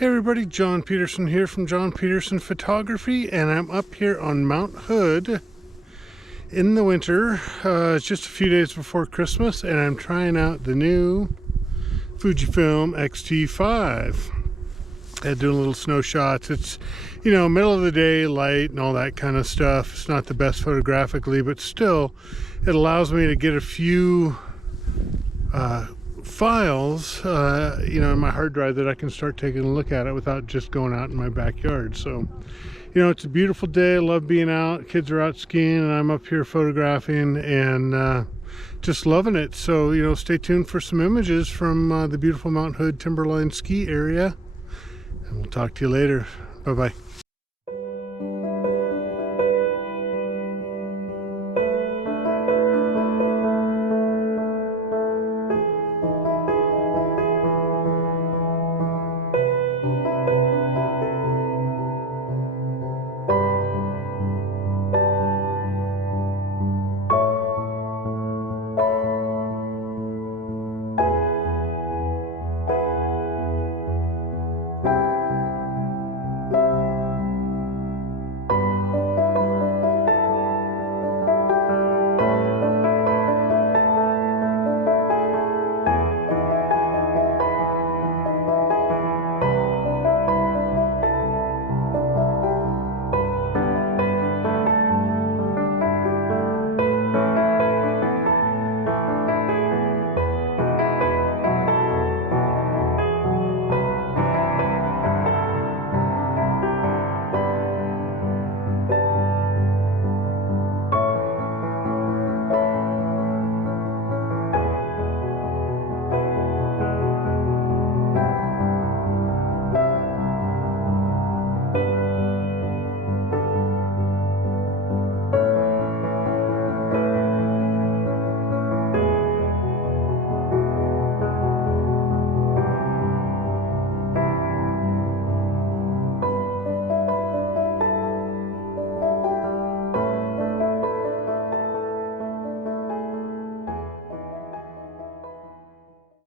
Hey everybody, John Peterson here from John Peterson Photography, and I'm up here on Mount Hood in the winter. It's just a few days before Christmas, and I'm trying out the new Fujifilm X-T5. Doing little snow shots. It's, you know, middle of the day, light and all that kind of stuff. It's not the best photographically, but still it allows me to get a few files, you know, in my hard drive that I can start taking a look at it without just going out in my backyard. So, you know, it's a beautiful day. I love being out. Kids are out skiing and I'm up here photographing and just loving it. So, you know, stay tuned for some images from the beautiful Mount Hood Timberline ski area. And we'll talk to you later. Bye-bye.